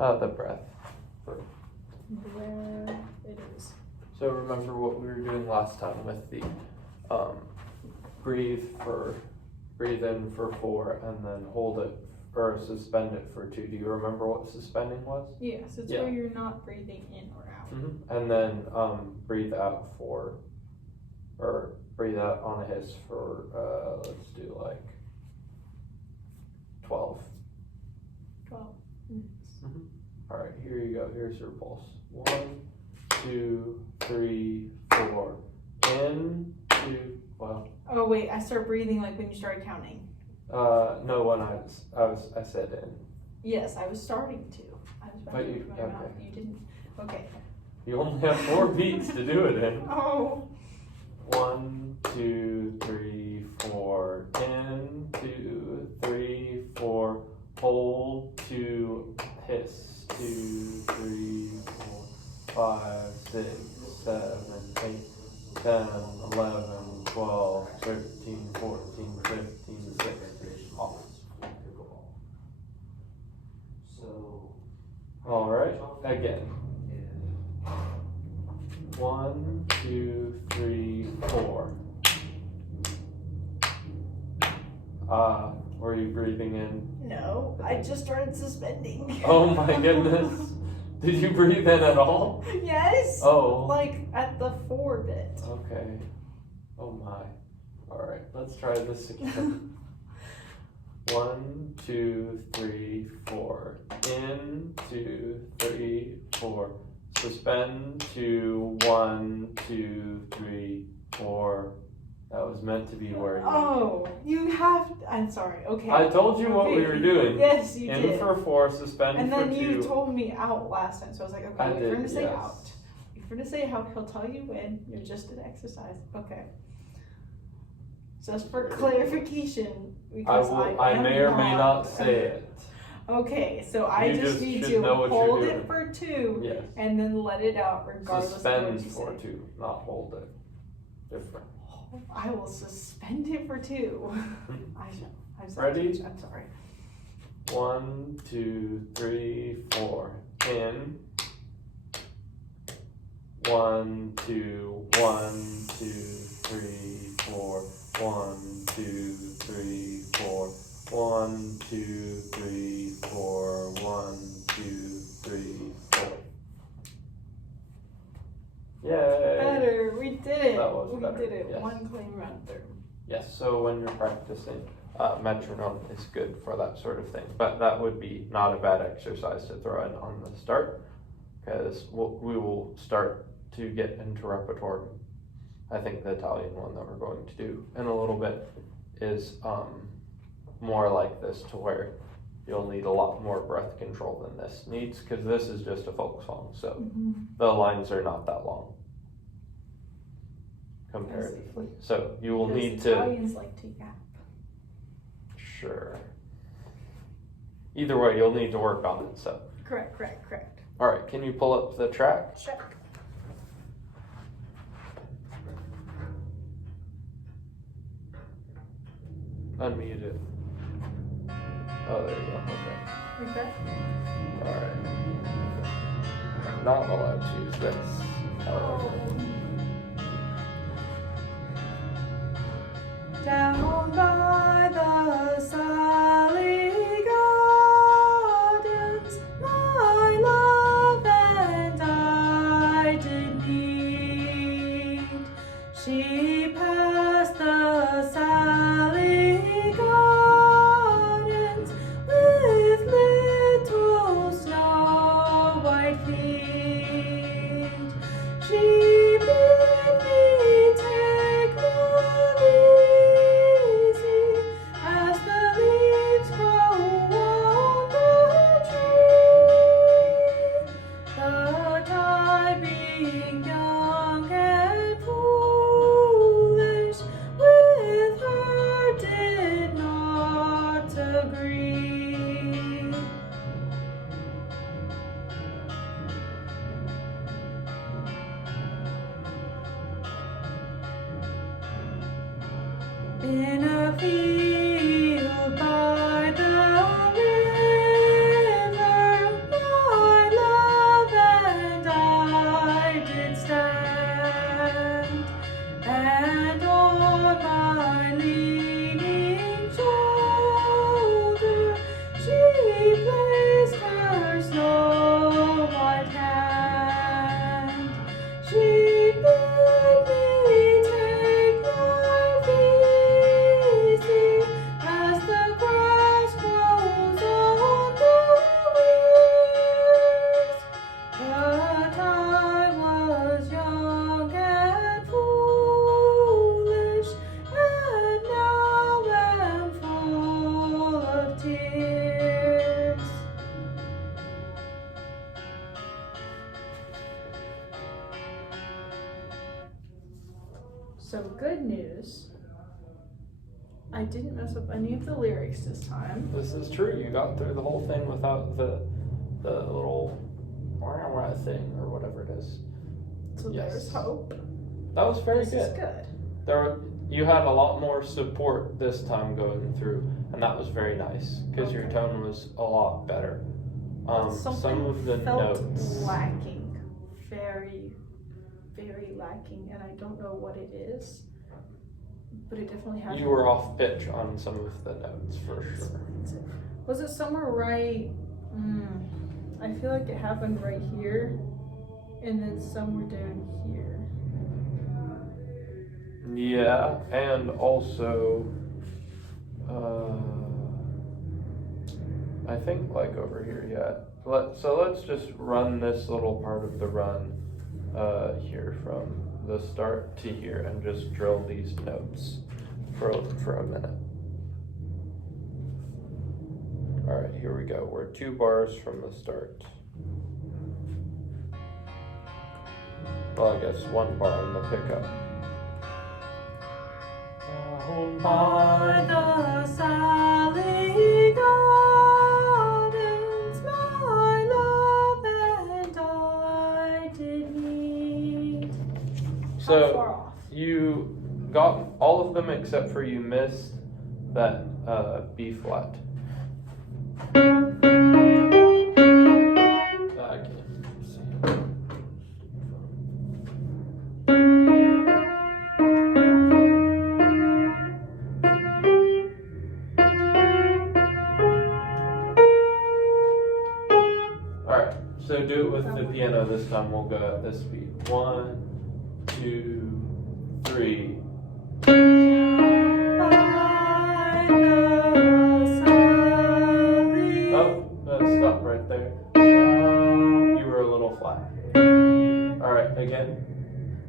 The breath. Where it is. So remember what we were doing last time with the breathe in for 4 and then hold it or suspend it for 2. Do you remember what suspending was? Yes, it's where you're not breathing in or out. Mm-hmm. And then breathe out or breathe out on a hiss for let's do like 12. 12. Mm-hmm. All right, here you go. Here's your pulse. 1, 2, 3, 4. In, 2. Well. Oh wait, I start breathing like when you started counting. No, when I said in. Yes, I was starting to. I was about to open my mouth. You didn't. Okay. You only have 4 beats to do it in. Oh. 1, 2, 3, 4. In, 2, 3, 4. Hold, 2. Hiss, 2, 3, 4, 5, 6, 7, 8, 10, 11, 12, 13, 14, 15, 16. Off. All right, again. 1, 2, 3, 4. Were you breathing in? No, I just started suspending. Oh my goodness. Did you breathe in at all? Yes. Oh. Like at the 4 bit. Okay. Oh my. All right, let's try this again. 1, 2, 3, 4. In, 2, 3, 4. Suspend, 2, 1, 2, 3, 4. That was meant to be where you. Oh, you have. I'm sorry. Okay. I told you what we were doing. Yes, you did. In for 4, suspend and for 2. And then you told me out last time, so I was like, okay, wait for him to say yes. out. Wait for him to say out. He'll tell you when. You're just an exercise. Okay. Just for clarification, because I may or may not say it. Okay, so I just need to hold it for 2, yes. And then let it out regardless suspend of what you for say. 2, not hold it. Different. I will suspend it for 2. I'm sorry. Ready? I'm sorry. 1, 2, 3, 4. In. 1, 2, 1, 2, 3, 4. 1, 2, 3, 4. 1, 2, 3, 4. 1, 2, 3, 4. Yay! Better. We did it. That was better. We did it. Yes. 1 clean run through. Yes, so when you're practicing, metronome is good for that sort of thing. But that would be not a bad exercise to throw in on the start, because we will start to get into repertoire. I think the Italian one that we're going to do in a little bit is more like this, to where you'll need a lot more breath control than this needs, because this is just a folk song, so the lines are not that long comparatively. So you will need to. Italians like to yap. Sure. Either way, you'll need to work on it. So. Correct. All right. Can you pull up the track? Check. Unmute it. Oh, there you go. Okay. All right. Not allowed to use this. Down by the Sally Gardens, my love and I did meet. She passed the Sally Gardens with little snow white feet. She bid me take one easy as the leaves grow on the tree. The time being young and foolish with her did not agree. In a field by the river, So good news. I didn't mess up any of the lyrics this time. This is true. You got through the whole thing without the little thing or whatever it is. So Yes. there's hope. That was very This good. is good. You had a lot more support this time going through, and that was very nice because your Okay. tone was a lot better. Some Something of the felt notes. lacking. Very, very lacking, and I don't know what it is. But it definitely has. You were off pitch on some of the notes for sure. Was it somewhere right? I feel like it happened right here, and then somewhere down here. Yeah, and also, I think like over here, yeah. So let's just run this little part of the run here from the start to here and just drill these notes for a minute. All right, here we go. We're 2 bars from the start. Well, I guess 1 bar in the pickup. By the Sally Gardens, my love and I did meet. How So far off? you got all of them except for you missed that B flat. I can't see. Alright, so do it with the piano this time. We'll go at this speed. 1, 2, 3. Oh, stop right there. You were a little flat. Alright, again.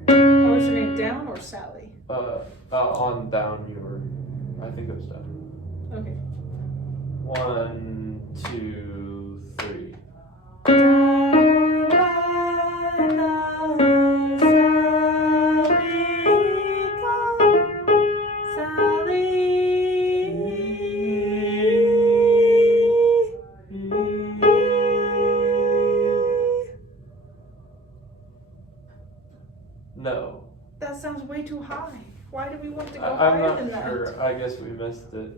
Oh, was your name down or Sally? On down you were. I think it was down. Okay. 1, 2, 3. No. That sounds way too high. Why do we want to go I'm higher not than that? sure. I guess we missed it.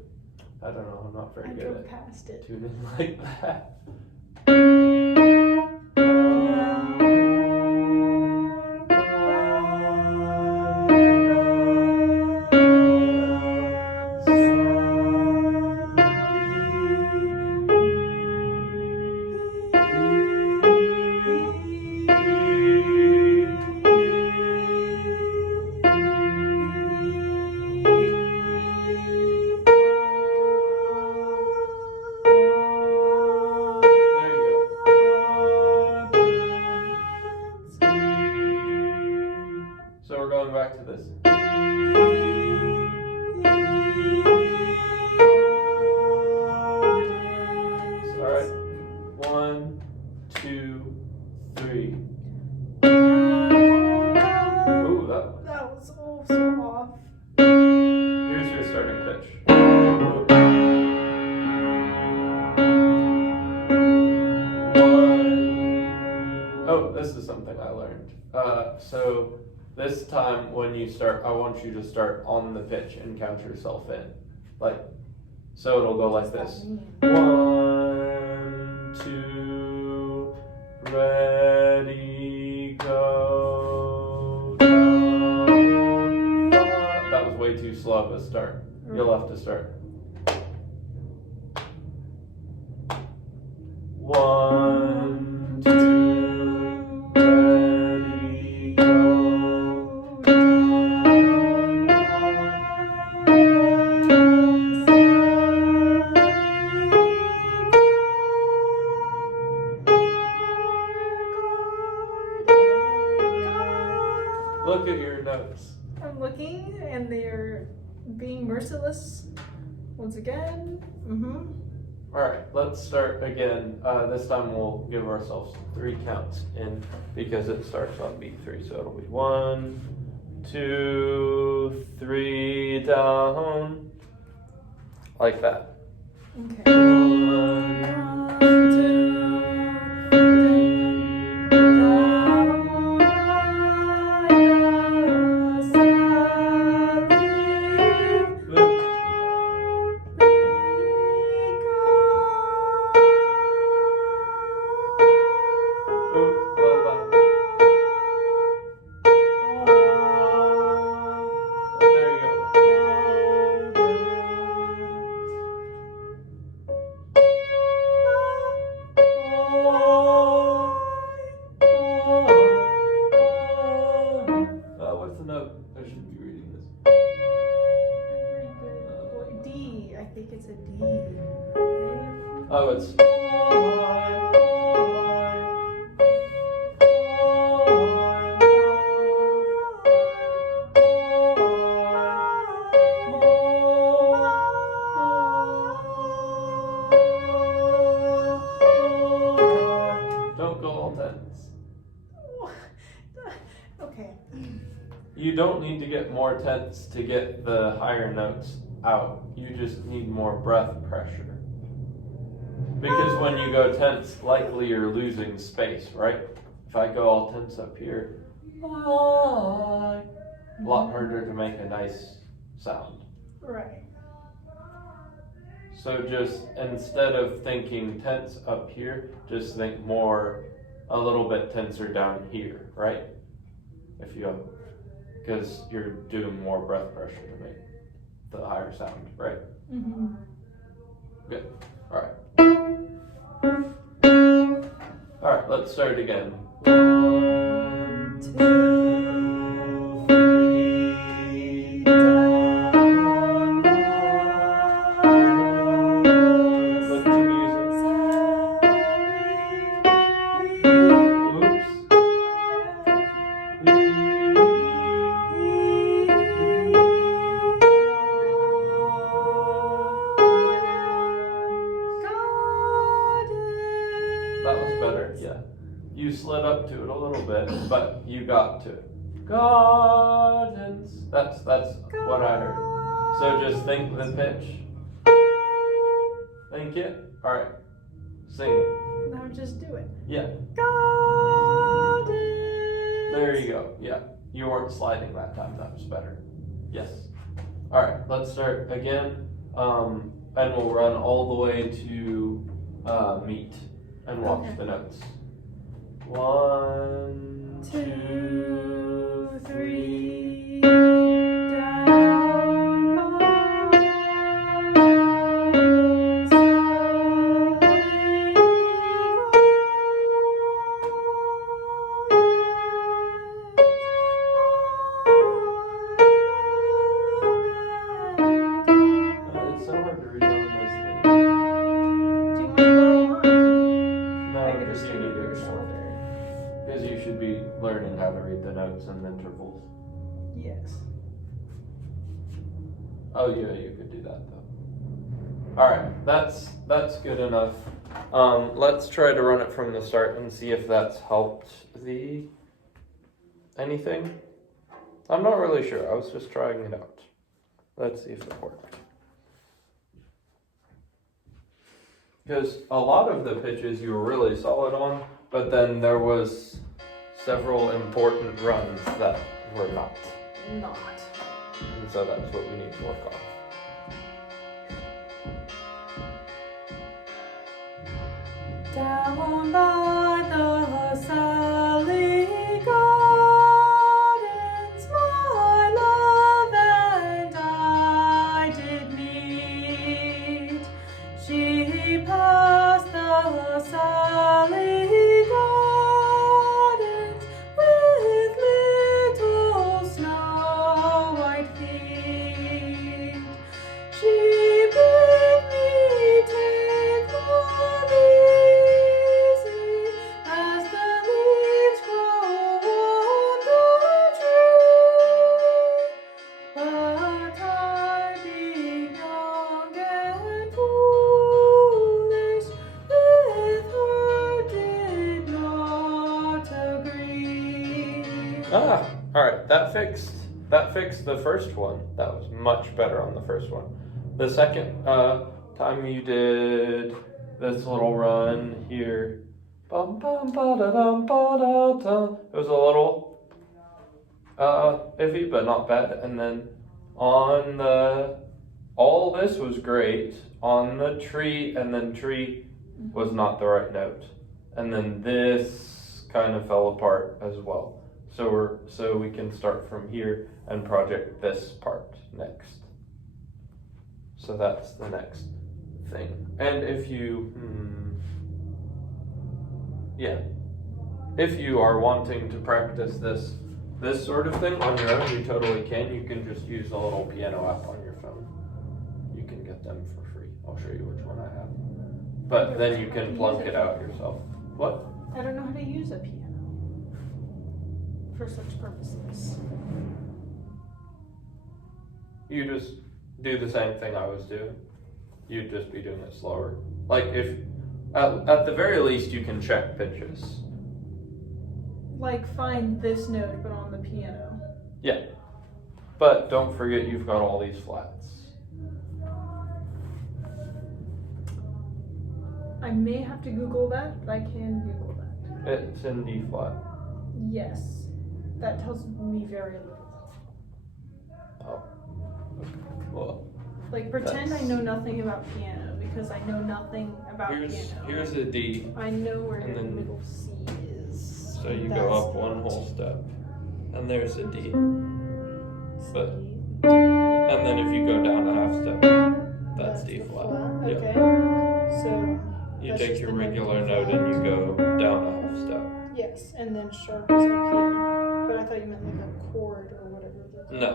I don't know. I'm not very I good drove at past it. tuning like that. So we're going back to this. Alright. 1, 2, 3. Ooh, That was so off. here's your starting pitch. Oh, this is something I learned. So this time when you start, I want you to start on the pitch and count yourself in. So it'll go like this. 1, 2, ready, go, down, 5. That was way too slow of a start. You'll have to start. 1, 2, ready, go, Look at your notes. I'm looking and they're being merciless once again. Alright, let's start again. This time we'll give ourselves 3 counts in because it starts on beat 3. So it'll be 1, 2, 3, down. Like that. Okay. 1, 2, 3, there you go. What's the note? I should be reading this. D. I think it's a D. Oh, it's. Don't go all tense. Okay. You don't need to get more tense to get the higher notes out. You just need more breath pressure. Because when you go tense, likely you're losing space, right? If I go all tense up here, a lot harder to make a nice sound. Right. So just instead of thinking tense up here, just think more a little bit tenser down here, right? If you go, because you're doing more breath pressure to make the higher sound, right? Mm-hmm. Good. All right. All right, let's start again. 1, 2, 3, down. Look to music. Oops. That was better, yeah. You slid up to it a little bit, but you got to it. Gardens. That's what I heard. So just think the pitch. Think it. All right. Sing it. Now just do it. Yeah. Gardens. There you go. Yeah. You weren't sliding that time. That was better. Yes. All right. Let's start again. And we'll run all the way to meet and watch the notes. 1, 2, 3, down. It's so hard to read on this thing. Do you want to go on? No, I could because just you do need it to. your shoulder. Because you should be learning how to read the notes and intervals. Yes. Oh yeah, you could do that though. All right, that's good enough. Let's try to run it from the start and see if that's helped anything. I'm not really sure. I was just trying it out. Let's see if it worked. Because a lot of the pitches you were really solid on, but then there was several important runs that were not. Not. And so that's what we need to work on. Down by the Sally Gardens, my love and I did meet. She passed the Sally Gardens with little snow white feet. She bid me take love easy as the leaves grow on the tree. But I, being young and foolish, with her did not agree. All right, that fixed that fixed the first one. That was much better on the first one. The second time you did this little run here, bum, bum, ba, da, dum, ba, da, dum. It was a little iffy, but not bad. And then on the, all this was great. On the tree, and then tree was not the right note. And then this kind of fell apart as well. So we can start from here and project this part next. So that's the next thing. And if you, if you are wanting to practice this sort of thing on your own, you totally can. You can just use the little piano app on your phone. You can get them for free. I'll show you which one I have. But then you can plunk it out yourself. What? I don't know how to use a piano for such purposes. You just do the same thing I was doing. You'd just be doing it slower. Like if, at the very least, you can check pitches. Like find this note, but on the piano. Yeah. But don't forget you've got all these flats. I may have to Google that, but I can Google that. It's in D flat. Yes. That tells me very little. Oh. Well. Like pretend I know nothing about piano because I know nothing about piano. Here's a D. I know where and the then- middle C is. So you That's go up one whole step. And there's a D. But C, and then if you go down a half step, that's D the flat. Okay. Yeah. So You that's take just your the note regular D note flat. and you go down a half step. Yes, and then sharp is up here. But I thought you meant like a chord or whatever. No.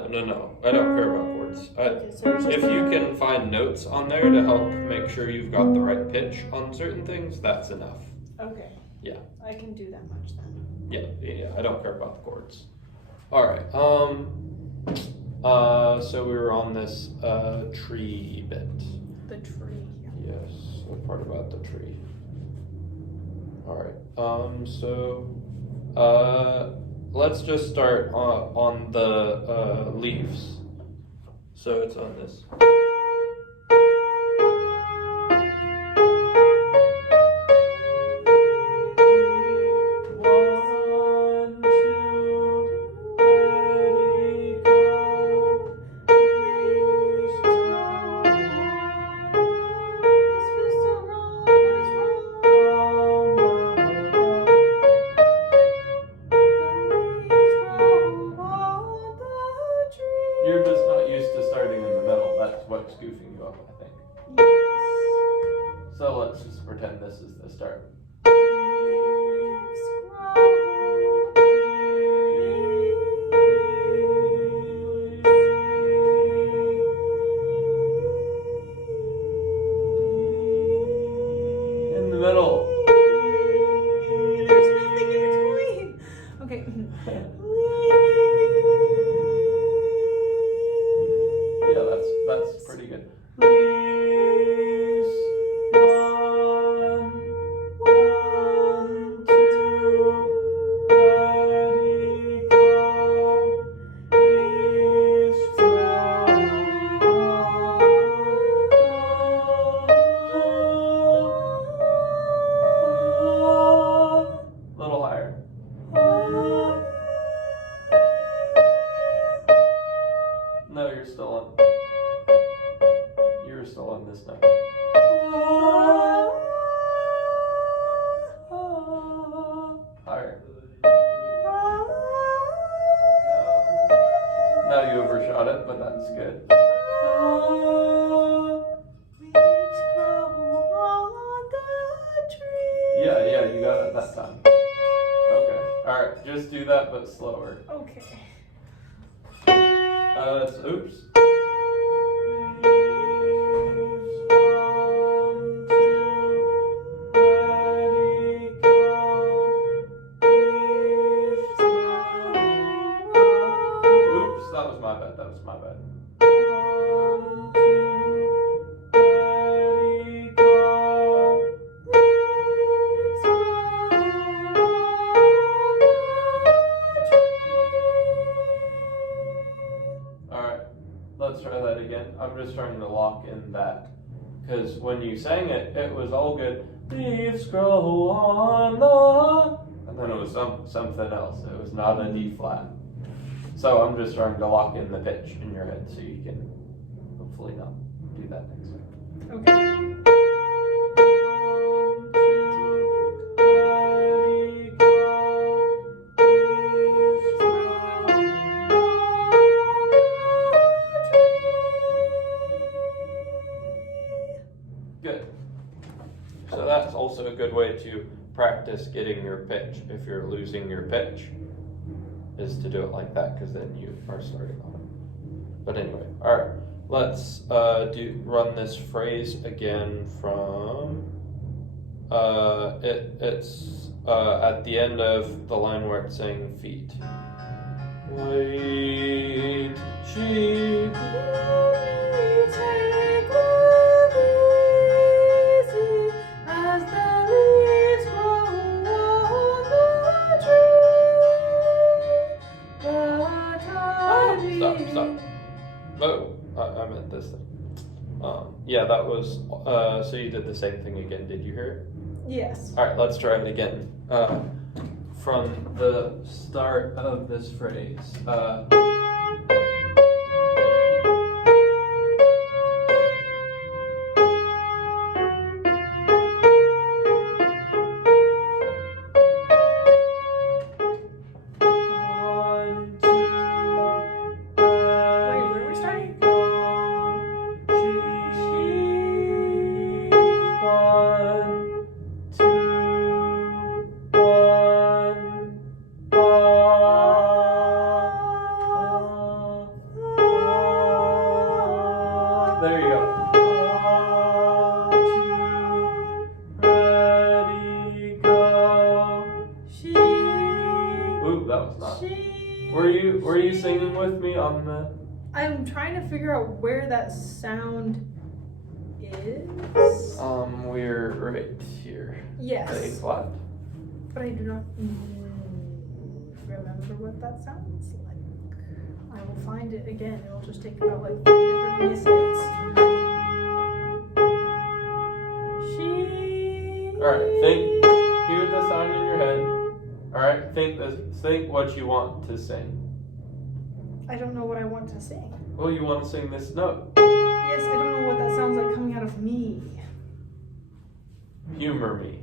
I don't care about chords. Okay, so it's just If you can find notes on there to help make sure you've got the right pitch on certain things, that's enough. Okay. Yeah. I can do that much then. Yeah, I don't care about the chords. Alright, so we were on this tree bit. The tree. Yes, what part about the tree? Alright, let's just start on the leaves. So it's on this. One, two, ready, go. Leaves grow. This feels so wrong. What is wrong? The leaves grow on the tree. You're just not used to starting in the middle. That's what's goofing you up, I think. Yes. So let's just pretend this is the start. Leaves In the middle. There's nothing in between. Okay. Yeah, that's pretty good. Leaves. One, two, ready, go. Leaves grow. Little higher. No, you're still on. You're still on this note. Higher. Now you overshot it, but that's good. Leaves grow on the tree. Yeah, you got it that time. Okay. Alright, just do that but slower. Okay. It's oops. Oops, that was my bad. One, two, ready, go. I'm just trying to lock in that. Because when you sang it, it was all good. Leaves grow on the... And then it was something else. It was not a D flat. So I'm just trying to lock in the pitch in your head so you can hopefully not do that next time. Okay. Good. So that's also a good way to practice getting your pitch if you're losing your pitch, is to do it like that, because then you are starting on it. But anyway, all right, let's run this phrase again from it's at the end of the line where it's saying feet. Wait, sheep. Stop. Oh, I meant this thing. Yeah, that was, so you did the same thing again. Did you hear it? Yes. All right, let's try it again. From the start of this phrase. There you go. Ready, go. Ooh, that was not. Were you singing with me on the? I'm trying to figure out where that sound is. We're right here. Yes. A flat. But I do not remember what that sounds like. I will find it again. It will just take about like 3 different mistakes. Alright, hear the sound in your head. Alright, think what you want to sing. I don't know what I want to sing. Well, you want to sing this note. Yes, I don't know what that sounds like coming out of me. Humor me.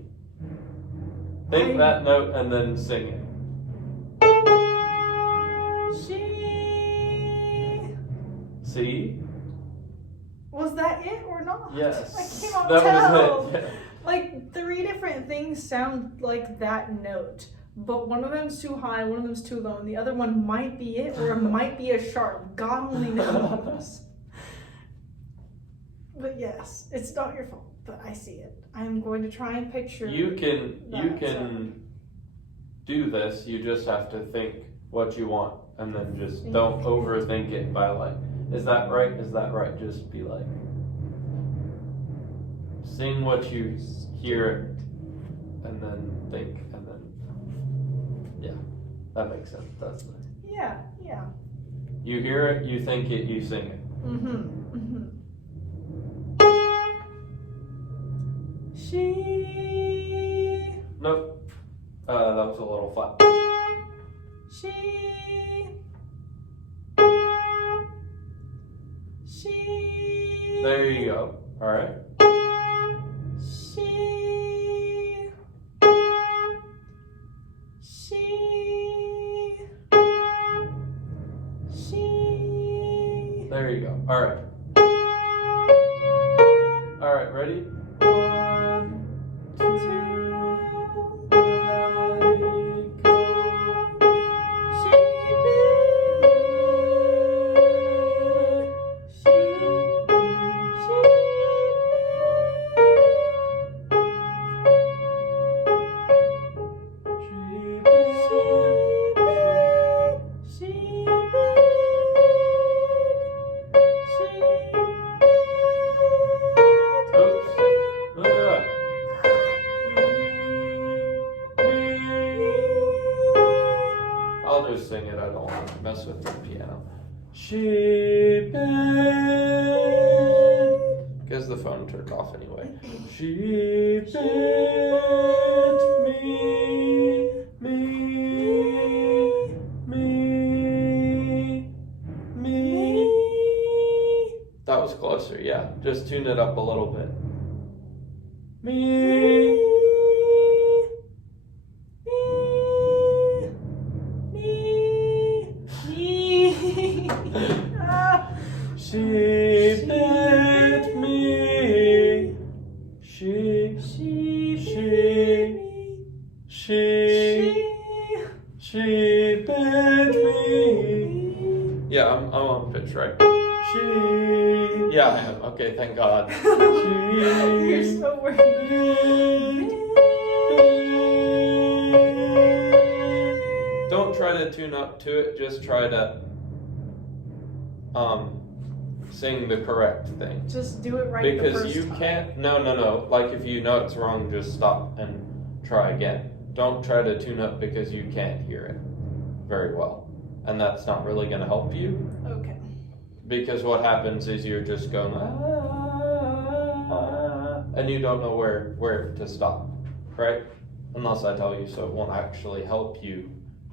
Think that note and then sing it. See? Was that it or not? Yes. I cannot that tell. was it. Like 3 different things sound like that note, but one of them's too high, one of them's too low, and the other one might be it, or it might be a sharp. God only knows. But yes, it's not your fault, but I see it. I'm going to try and picture. You can do this. You just have to think what you want, and then just don't overthink it by like, is that right? Is that right? Just be like, sing what you hear, and then think, and then yeah, that makes sense, doesn't it? Yeah. You hear it, you think it, you sing it. She. Nope. That was a little flat. She. There you go. All right. She. There you go. All right. All right. Ready? 1, 2, 'I'll just sing it. I don't want to mess with the piano. She bit. Because the phone turned off anyway. She bit me. That was closer, yeah. Just tune it up a little bit. Me. She bit me. She bit me. Yeah, I'm on pitch, right? Yeah, I am. Okay, thank God. You're so worried. Don't try to tune up to it, just try to sing the correct thing. Just do it right because the first you time. can't no. Like if you know it's wrong, just stop and try again. Don't try to tune up because you can't hear it very well. And that's not really gonna help you. Okay. Because what happens is you're just going and you don't know where to stop, right? Unless I tell you, so it won't actually help you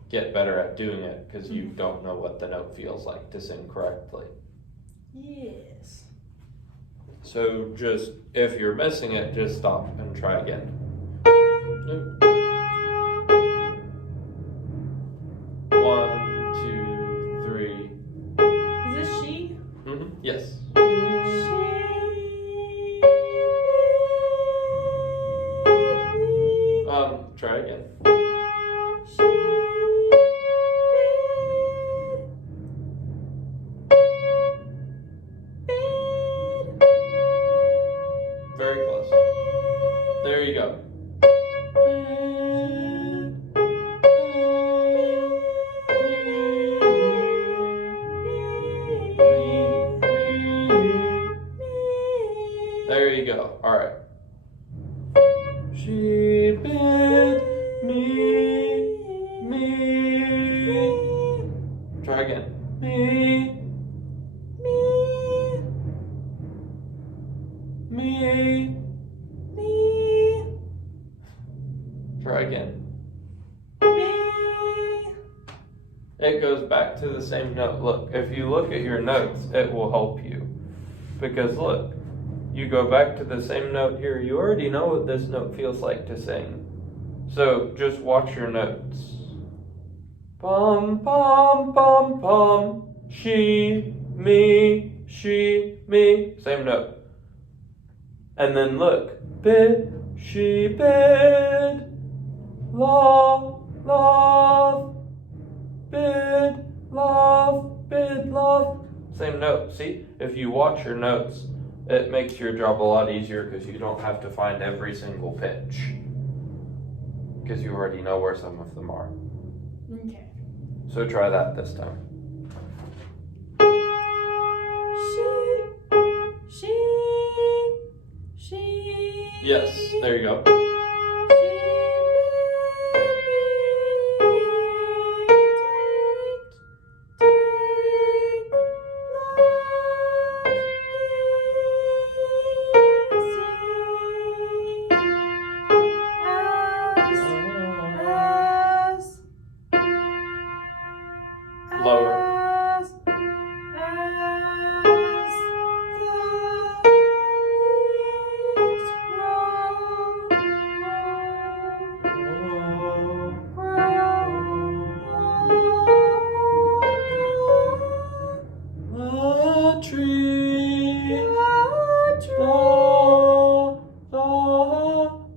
get better at doing it because you don't know what the note feels like to sing correctly. Yes. So just, if you're missing it, just stop and try again. Nope. 1, 2, 3. Is this she? Yes. Try again. Very close. There you go. There you go. All right. She bit me. Try again. Me. Try again. It goes back to the same note. Look, if you look at your notes, it will help you. Because look, you go back to the same note here. You already know what this note feels like to sing. So just watch your notes. Pum, pum, pum, pum. She, me. Same note. And then look. Bid, she bid. Love, love. Bid, love. Same note. See, if you watch your notes, it makes your job a lot easier because you don't have to find every single pitch. Because you already know where some of them are. Okay. So try that this time. She. Yes, there you go. Lower.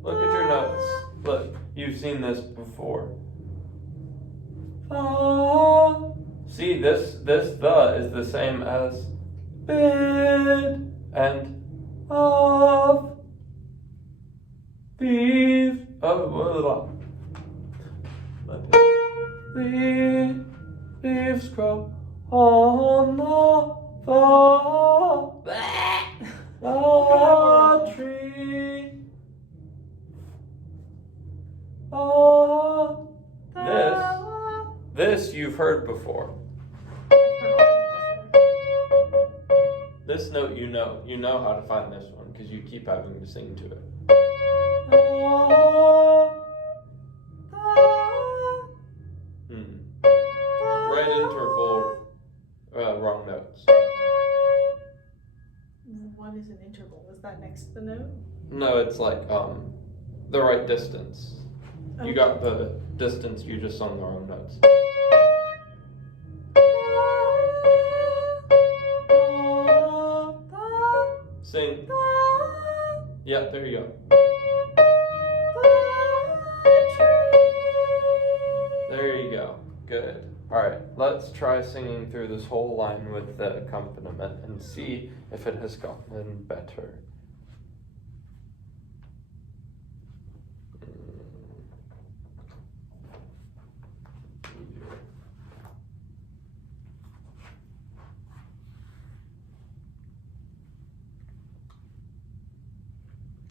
Look at your notes. Look, you've seen this before. See, this the is the same as bid and of thieves. Leaves grow on the tree. This you've heard before. this note you know how to find this one because you keep having to sing to it. Right interval, wrong notes. What is an interval? Is that next to the note? No, it's like the right distance. You got the distance, you just sung the wrong notes. Sing. Yeah, there you go. There you go. Good. Alright, let's try singing through this whole line with the accompaniment and see if it has gotten better.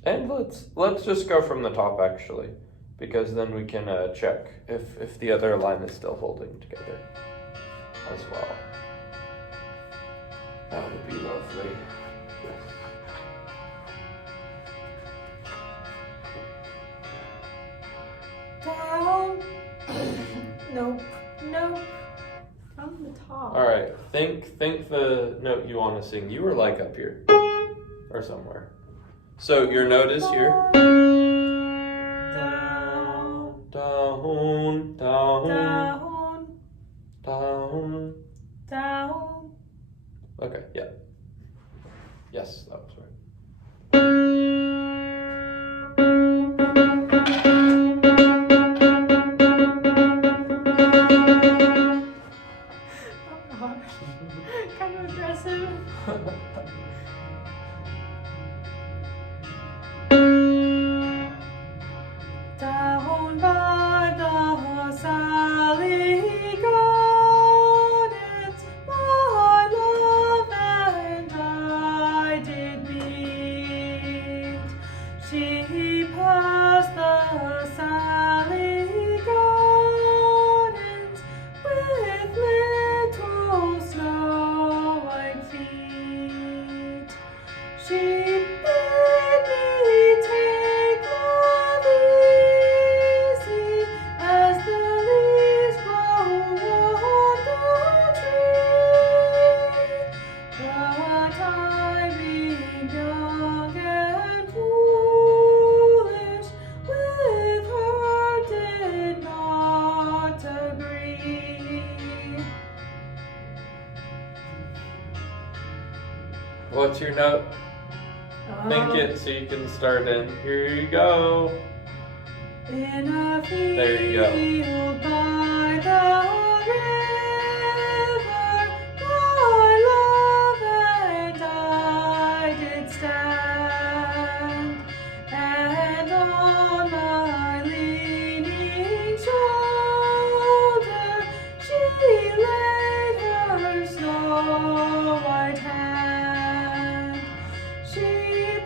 And let's just go from the top actually, because then we can check if the other line is still holding together as well. That would be lovely. Down. Nope. Nope. From the top. All right. Think the note you want to sing. You were like up here or somewhere. So your note is here. Down. Down, down, Down. down. Down. Okay, yeah. Yes, that was right. Oh gosh. Kind of aggressive. Down by the Sally Gardens, my love and I did meet. She passed the Sally Gardens with little snow white feet. She bid me take love easy as the leaves grow on the tree. But I, being young and foolish, with her did not agree. What's your note? Think it so you can start in. Here you go. In a field There you go. by the river, my love and I did stand, and on my leaning shoulder she laid her snow white hand. She bid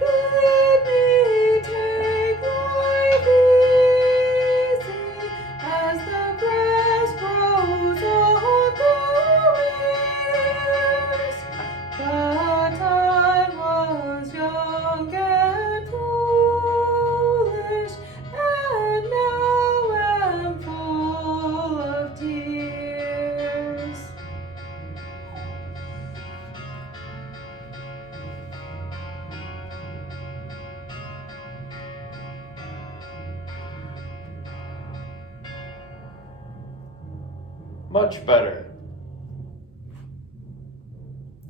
me take life easy as the grass grows on the weirs. But I was young and foolish, and now am full of tears. Much better.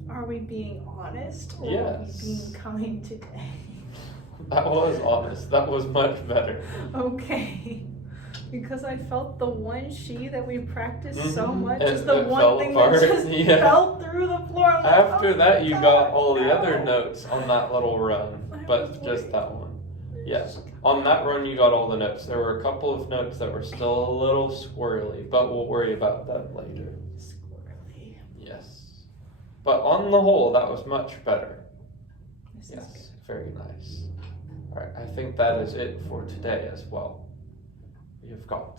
Are we being honest or Yes. are we being kind today? That was honest. That was much better. Okay. Because I felt the one she that we practiced so much is It the fell one thing apart. that just Yeah. fell through the floor. I'm like, After oh that, you God, got all the other no. notes on that little run, I but was just worried. that one. Yes. On that run, you got all the notes. There were a couple of notes that were still a little squirrely, but we'll worry about that later. Squirrely. Yes. But on the whole, that was much better. This is Yes. Very nice. All right. I think that is it for today as well. You've got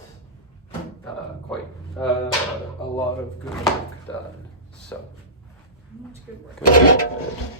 quite a lot of good work done. So Much good work. Good.